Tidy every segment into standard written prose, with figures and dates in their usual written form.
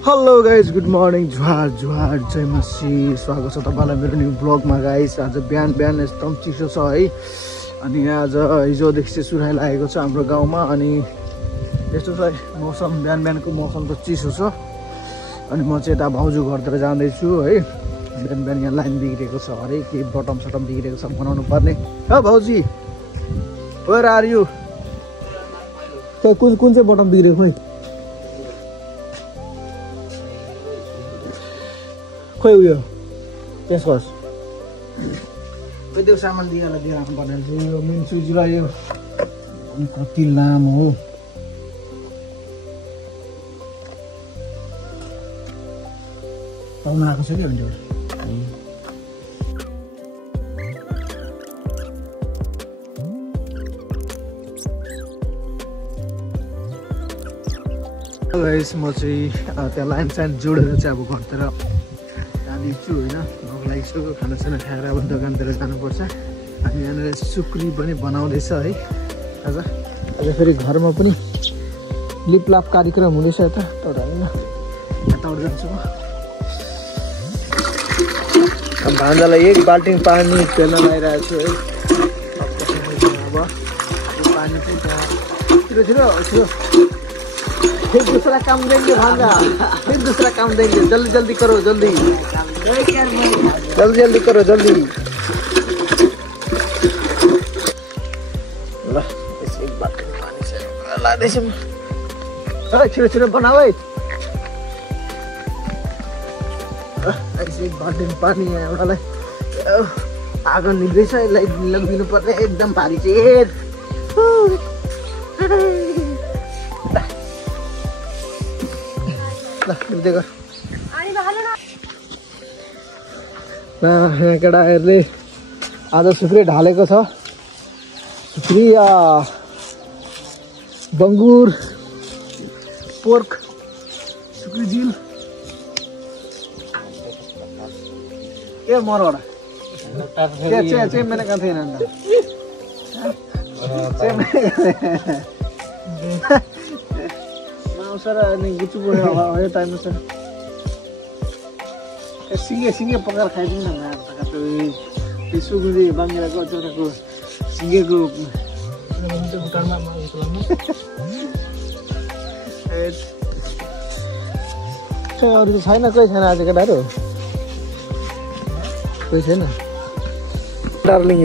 Hello guys, good morning, जुहार जुहार, जय मसी। स्वागत छ तपाईँलाई मेरो न्यू ब्लगमा गाइज। आज बिहान बिहान एकदम चिसो छ है। अनि आज हिजोदेखि चाहिँ सुराई लागेको छ हाम्रो गाउँमा। अनि यस्तो छ मौसम, बिहान बिहानको मौसम त चिसो छ। अनि म चाहिँ यता भाउजू घरतिर जाँदैछु है। बिहान बिहान यहाँ लाइन बिग्रेको छ अरे, के बटम सटम बिग्रेको छ बनाउनु पर्ने। हो भाउजी, वेयर आर यु? कुन चाहिँ बटम बिग्रेको खोइ? खोइ उयो त्यसको त्यो सामान दिइराख्नु पर्ने यो मेन स्विचलाई। यो कति लामो हो। पाउनु आएको छ कि हुन्छ। गाइस, म चाहिँ त्यहाँ लाइन साइन जोडेर चाहिँ अब घरतिर जाँदैछु होइन। भोक लागिसक्यो, खानासाना खाएर अब दोकानतिर जानुपर्छ। अनि यहाँनिर सुक्री पनि बनाउँदैछ है आज। फेरि घरमा पनि लिपलाप कार्यक्रम हुँदैछ यता होइन। यताबाट जान्छु म। भान्जालाई एक बाल्टिङ पानी पेल्न लगाइरहेको छु है। अब पानी चाहिँ त्यहाँ छिटो छिटो छिटो। फिर दूसरा काम देंगे भांजा, फिर दूसरा काम देंगे। जल्दी जल्दी करो, जल्दी जल्दी जल्दी करो, जल्दी। ल यसो एक बाल्टी पानी से लादैछु म। छिटो छिटो बनाऊ है। यसो एक बाल्टी पानी एउटालाई आगो निल्दैछ। यसलाई लगिदिनु पर्ने एकदम भारी चाहिँ। यहाँ केटाहरूले आज सुक्री ढालेको छ। सुक्री बङ्गुर पोर्क सुक्री झिल के मरवाडा चाहिँ मैंने कहा थिएन सर गुच्चु भयो टाइम सर। सिङ्गे पकाएर खाइदिउँ न। सुकुरी बाङ्गिराको चोराको सिङ्गेको भुटानमा अरू त छैन, कोही छैन आज केटाहरू, कोही छैन। डार्लिङ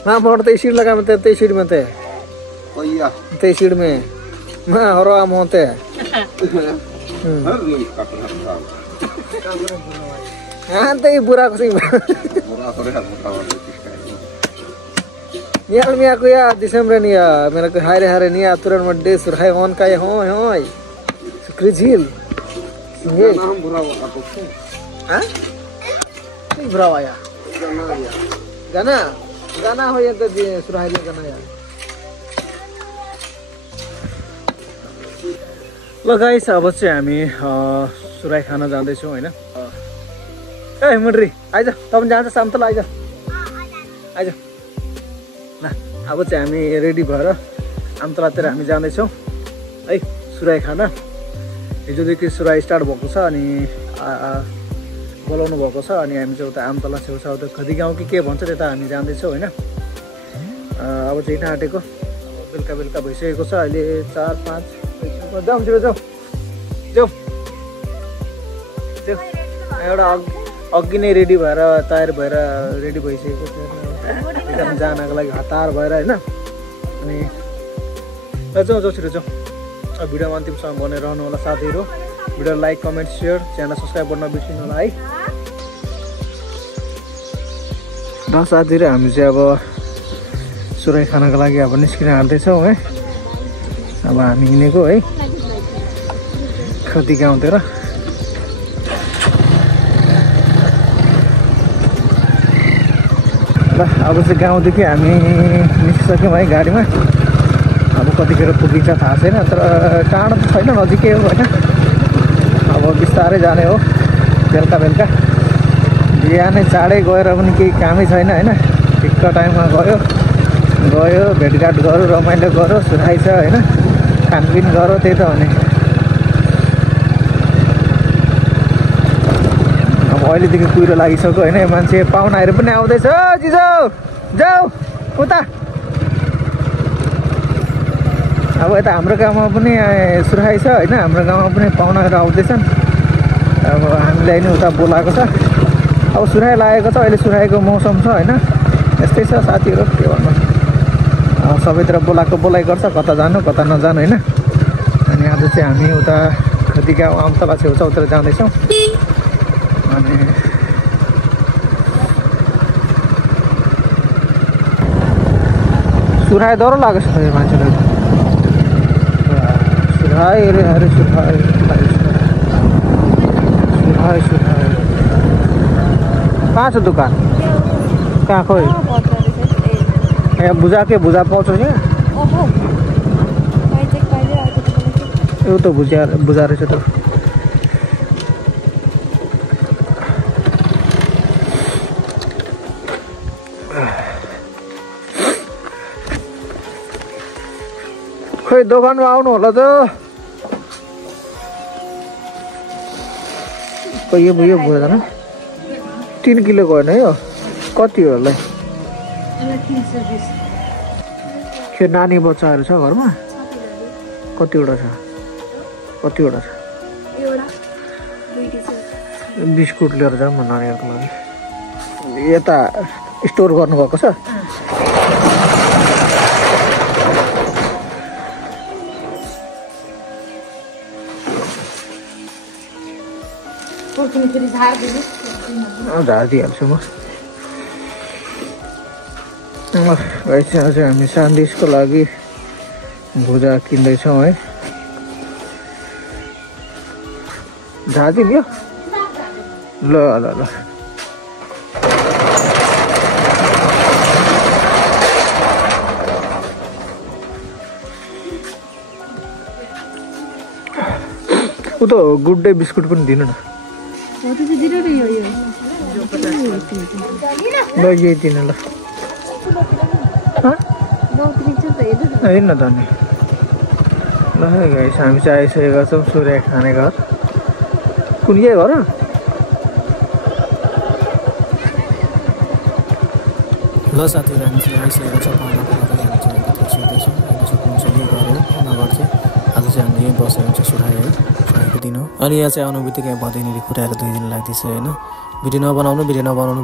वहाँ पर तो सीट लगा मत ते सीट में ते सीट में मैं हरो आम होते हाँ ते बुरा कुछ नियाल मिया को या दिसंबर निया मेरे को हारे हारे निया तुरंत मड्डे सुरहाई होन का ये हो सुक्री झील ये हाँ बुरा वाया गाना गाना हो या तो सुराही गाना यार। ल गाइस, अब चाहिँ हामी सुराही खान जाँदैछौँ होइन। ए मुड्री आइज, तपाईँ जान्छ शाम तल आइज आइज ल। अब चाहिँ हामी रेडी भएर आमतलातिर हामी जाँदैछौँ है सुराही खान। हिजोदेखि सुराही स्टार्ट भएको छ अनि बोलाउनु भएको छ। अनि हामी चाहिँ उता आमतला छेउछाउ खदी गाउँ कि के भन्छ त्यता हामी जाँदैछौँ होइन। अब चाहिँ हिँड्न आँटेको, बेलुका बेलुका भइसकेको छ। अहिले 4-5 जाउँ छिटो जाउँ जाउँ। एउटा अघि नै रेडी भएर तयार भएर रेडी भइसकेको छ एकदम जानको लागि हतार भएर होइन। अनि जाउँ जाउँ छिटो जाउँ। भिडियोमा अन्तिमसम्म भनेर रहनु होला साथीहरू। Video like comment share channel subscribe गर्न नबिर्सिनु होला है। र साथीहरू हामी चाहिँ अब सुराही खानको लागि अब निस्किन आँट्दैछौँ है। अब हामी हिँडेको है खती गाउँतिर। ल अब चाहिँ गाउँदेखि हामी निस्किसक्यौँ है गाडीमा। अब कतिखेर पुगिन्छ थाहा छैन, तर टाढो त छैन, नजिकै हो होइन। अब बिस्तारै जाने हो बेलुका बेलुका। बिहानै चाँडै गएर पनि केही कामै छैन हैन। ठिक्क टाइममा गयो गयो भेटघाट गऱ्यो रमाइलो गऱ्यो सुनाइ छ होइन खानपिन गऱ्यो त्यही त हो नि अब अहिलेदेखि कुहिरो लागिसक्यो होइन मान्छे पाहुनाहरू पनि आउँदैछ जिजो जाऊ उता अब यता हाम्रो गाउँमा पनि सुराइ छ होइन हाम्रो गाउँमा पनि पाहुनाहरू आउँदैछन् अब हामीलाई नि उता बोलाएको छ अब सुराइ लागेको छ अहिले सुराइको मौसम छ होइन यस्तै छ साथीहरू के भन्नु सबैतिर बोलाएको बोलाइ गर्छ कता जानु कता नजानु होइन अनि आज चाहिँ हामी उता कति गाउँ आमतला छेउछाउतिर जाँदैछौँ अनि सुराइ डर लागेको छ मान्छेलाई सुराइ अरे सुराइ कहाँ छ दुकान कहाँ खोइ यहाँ बुझा के बुझा पाउँछ यहाँ एउटा बुझा रहेछ त खोइ दोकानमा आउनु होला त यो बुझ्दैन 3 किलो गएन यो कति हो होला के नानी बच्चाहरू छ घरमा कतिवटा छ बिस्कुट लिएर जाऊँ न नानीहरूको लागि यता स्टोर गर्नुभएको छ झारिदिइहाल्छु म आज हामी सान्डिसको लागि भुजा किन्दैछौँ है झारिदियो ल ल ल उ त गुड डे बिस्कुट पनि दिनु न ल यही दिनु ल हेर्न त नि ल गाइस हामी चाहिँ आइसकेका छौँ सूर्य खाने घर कुन यही घर ल साथीहरू हामी चाहिँ आइसकेका छौँ पाहुनाको घर हामी चाहिँ कता सुत्दैछौँ अहिले सक्नुहुन्छ यही घर हो खाना घर चाहिँ आज चाहिँ हामीले यहीँ बसेर हुन्छ सुराइ है सुराइको दिन हो अनि यहाँ चाहिँ आउनु बित्तिकै भदैनीले खुट्टाएर 2 दिन लाग्दैछ होइन भिडियो नबनाउनु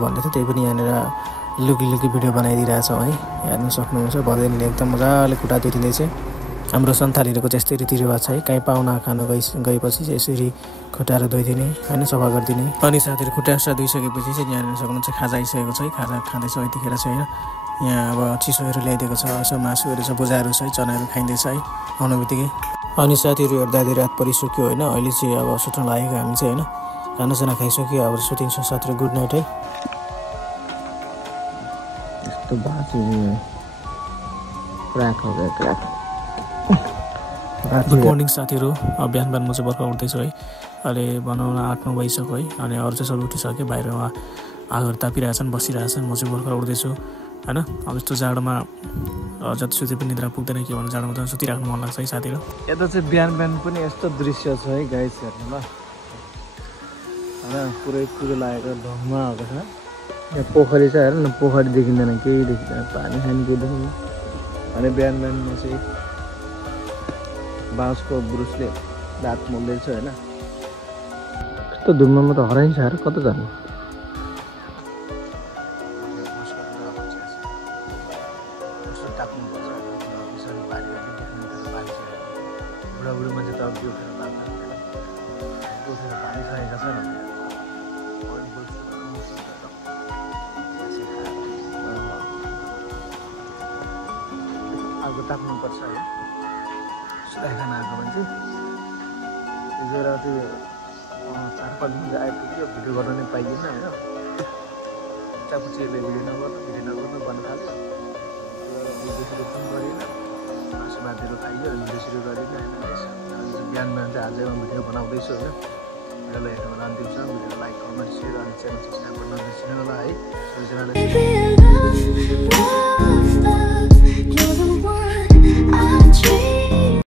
भन्दै थियो त्यही पनि यहाँनिर लुकी भिडियो बनाइदिइरहेछौँ है हेर्नु सक्नुहुन्छ भदैनीले एकदम मजाले खुट्टा दिँदैछ हाम्रो सन्थालीहरूको चाहिँ यस्तै रीतिरिवाज छ है कहीँ पाहुना खानु गएपछि चाहिँ यसरी खुट्टाएर धोइदिने होइन सफा गरिदिने अनि साथीहरू खुट्टा धोइसकेपछि चाहिँ यहाँनिर सक्नुहुन्छ खाजा आइसकेको छ है खाजा खाँदैछ यतिखेर चाहिँ होइन यहाँ अब चिसोहरू ल्याइदिएको छ यसो मासुहरू छ भुजाहरू छ है चनाहरू खाइँदैछ है आउनु बित्तिकै अनि साथीहरू हेर्दा रात परिसक्यो होइन अहिले चाहिँ अब सुत्न लागेको हामी चाहिँ होइन खानासाना खाइसक्यो अब सुतिन्छ साथीहरू गुड नाइट है यस्तो बाटो गुड मर्निङ साथीहरू बिहान म चाहिँ भर्खर उठ्दैछु है अहिले भनौँ न 8-9 बजिसक्यो है अनि अरू चाहिँ सबै उठिसक्यो बाहिर आगोहरू तापिरहेछन् बसिरहेछन् म चाहिँ भर्खर उठ्दैछु होइन अब यस्तो जाडोमा जति सुते पनि निद्रा पुग्दैन के भन्नु जाडोमा त सुतिराख्नु मन लाग्छ है साथीहरू यता चाहिँ बिहान पनि यस्तो दृश्य छ है गाइस हेर्नु ल होइन पुरै कुरो लागेको ढङ्गमा आएको छ यहाँ पोखरी छ हेर्नु न पोखरी देखिँदैन केही देखिँदैन पानी खाने केही देखिँदैन अनि बिहान म चाहिँ बाँसको ब्रुसले दाँत मोल्दैछ होइन यस्तो धुम्ममा त हराइन्छ यार कता जानु बुढाबुढी मान्छे त अब त्यो उठेर पानी खाएका छन् आगो ताप्नुपर्छ है सुराइ खान आएको मान्छे हिजो राति 4-5 दिन आइपुग्यो भिडियो गर्न नै पाइएन होइन चापुचीहरूले भिडियो नगर्नु भन्न थाल्यो त्यसरी पनि गरिएन मासु भातहरू खाइयो अनि त्यसरी गरिएन बिहान चाहिँ आजै म भिडियो बनाउँदैछु होइन भिडियोलाई हेर्नु अन्तिम छ भिडियो लाइक कमेन्ट सेयर अनि च्यानल सब्सक्राइब गर्न नबिर्सिनु होला है सबैजनाले